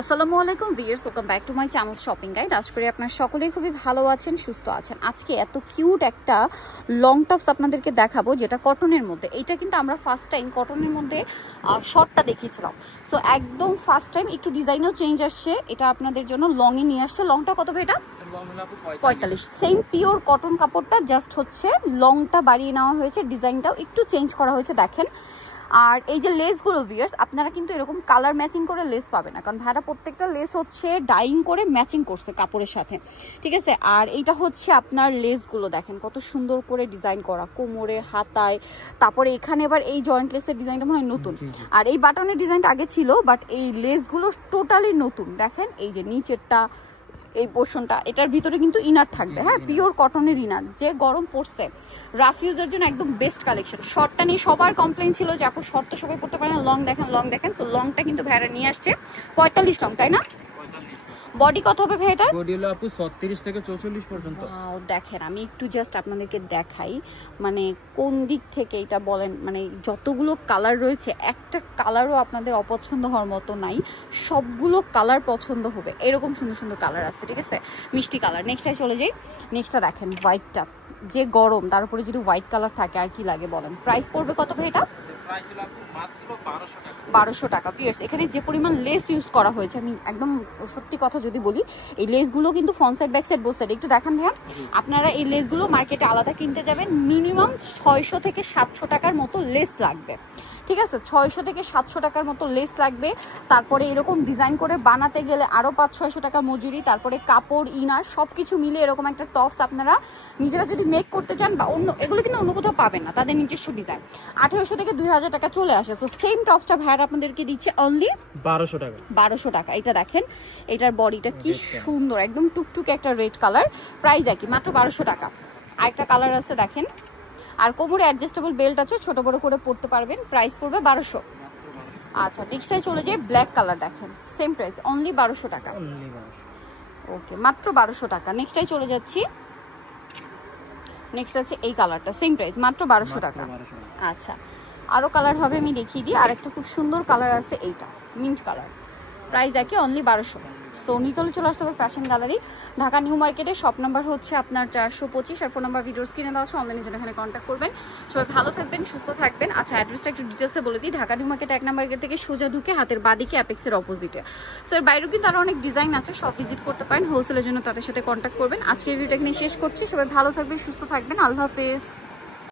আসসালামু আলাইকুম viewers, welcome back to my channel shopping guide. আশা করি আপনারা সকলেই খুবই ভালো আছেন, সুস্থ আছেন। আজকে এত কিউট একটা লং টপস আপনাদেরকে দেখাবো যেটা কটনের মধ্যে। এটা কিন্তু আমরা ফার্স্ট টাইম কটনের মধ্যে শর্টটা দেখিয়েছিলাম। সো একদম ফার্স্ট টাইম একটু ডিজাইনও চেঞ্জ আসছে, এটা আপনাদের জন্য লংয়ে নিয়ে আসছে। লংটা কত ভাই? এটা 45। সেম পিওর কটন কাপড়টা, জাস্ট হচ্ছে লংটা বাড়িয়ে নেওয়া হয়েছে, ডিজাইনটাও একটু চেঞ্জ করা হয়েছে দেখেন। আর এই যে লেসগুলো ভিউয়ার্স, আপনারা কিন্তু এরকম কালার ম্যাচিং করে লেস পাবে না, কারণ ভাড়া প্রত্যেকটা লেস হচ্ছে ডাইং করে ম্যাচিং করছে কাপড়ের সাথে, ঠিক আছে। আর এইটা হচ্ছে আপনার লেসগুলো দেখেন কত সুন্দর করে ডিজাইন করা, কোমরে, হাতায়, তারপরে এখানে এবার এই জয়েন্ট লেসের ডিজাইনটা মনে হয় নতুন, আর এই বাটনের ডিজাইনটা আগে ছিল, বাট এই লেসগুলো টোটালি নতুন। দেখেন এই যে নিচেরটা, এই পোর্শনটা, এটার ভিতরে কিন্তু ইনার থাকবে, হ্যাঁ, পিওর কটনের ইনার। যে গরম পড়ছে, রাফ ইউজের জন্য একদম বেস্ট কালেকশন। শর্টটা নিয়ে সবার কমপ্লেন ছিল যে আপু শর্ট তো সবাই পড়তে পারে না, লং দেখেন, লং দেখেন। তো লংটা কিন্তু ভাইরা নিয়ে আসছে 45 লং, তাই না? বডি কত হবে ভাই এটার? বডি হলো আপু 36 থেকে 44 পর্যন্ত। ওয়াও, দেখেন আমি একটু জাস্ট আপনাদেরকে দেখাই, মানে কোন দিক থেকে এটা বলেন, মানে যতগুলো কালার রয়েছে একটা কালারও আপনাদের অপছন্দ হওয়ার মতো নাই, সবগুলো কালার পছন্দ হবে, এরকম সুন্দর সুন্দর কালার আছে, ঠিক আছে, মিষ্টি কালার। নেক্সটটাই চলে যাই। নেক্সটটা দেখেন, হোয়াইটটা, যে গরম তার উপরে যদি হোয়াইট কালার থাকে আর কি লাগে বলেন। প্রাইস পড়বে কত ভাই এটা? 1200 টাকা। ভিউয়ার্স, এখানে যে পরিমাণ লেস ইউজ করা হয়েছে, আমি একদম সত্যি কথা যদি বলি, এই লেসগুলো কিন্তু front side back side both side. একটু দেখান ভাইয়া, আপনারা এই লেসগুলো মার্কেটে আলাদা কিনতে যাবেন, মিনিমাম 600 থেকে 700 টাকার মতো লেস লাগবে, ঠিক আছে। 600 থেকে 700 টাকার মতো লেস লাগবে। তারপরে এরকম ডিজাইন করে বানাতে গেলে আরও 500-600 টাকা মজুরি, তারপরে কাপড়, ইনার সব কিছু মিলে এরকম একটা টপস আপনারা নিজেরা যদি মেক করতে চান, বা অন্য, এগুলো কিন্তু অন্য কোথাও পাবেন না, তাদের নিজস্ব ডিজাইন, 1800 থেকে 2000 টাকা চলে আসে। সো সেম টপসটা ভাইয়ার আপনাদেরকে দিচ্ছে অনলি 1200 টাকা। 1200 টাকা। এটা দেখেন, এটার বডিটা কি সুন্দর, একদম টুকটুকে একটা রেড কালার, প্রাইস একই, মাত্র 1200 টাকা। আরেকটা কালার আছে দেখেন, আর কোমরে অ্যাডজাস্টেবল বেল্ট আছে, ছোট বড় করে পরতে পারবেন, প্রাইস পড়বে 1200। আচ্ছা, নেক্সটটাই চলে যাই, ব্ল্যাক কালার দেখেন, সেম প্রাইস, অনলি 1200 টাকা। ওকে, মাত্র 1200 টাকা। নেক্সটটাই চলে যাচ্ছি, নেক্সট আছে এই কালারটা, সেম প্রাইস, মাত্র 1200 টাকা। আচ্ছা, আরও কালার হবে, আমি দেখিয়ে দিই। আরেকটা খুব সুন্দর কালার আছে, এইটা মিন্ট কালার, প্রাইস একই, অনলি 1200। সো নিতলে চলে আসতে হবে ফ্যাশন গ্যালারি, ঢাকা নিউ মার্কেটে। শপ নাম্বার হচ্ছে আপনার 425, আর ফোন নাম্বার ভিডিওর স্ক্রিনে দেওয়া আছে, অনলাইনে জন্য এখানে কন্ট্যাক্ট করবেন। সবাই ভালো থাকবেন, সুস্থ থাকবেন। আচ্ছা, অ্যাড্রেসটা একটু ডিটেলসে বলে দিই। Dhaka new market 1 number gate থেকে সোজা ঢুকে হাতের বাদিকে অ্যাপেক্সের অপোজিটে। স্যার বাইরেও কিন্তু আরও অনেক ডিজাইন আছে, সব ভিজিট করতে পারেন। হোলসেলের জন্য তাদের সাথে কন্ট্যাক্ট করবেন। আজকের ভিডিওটা এখানে শেষ করছি। সবাই ভালো থাকবেন, সুস্থ থাকবেন, আল্লাহ হাফেজ।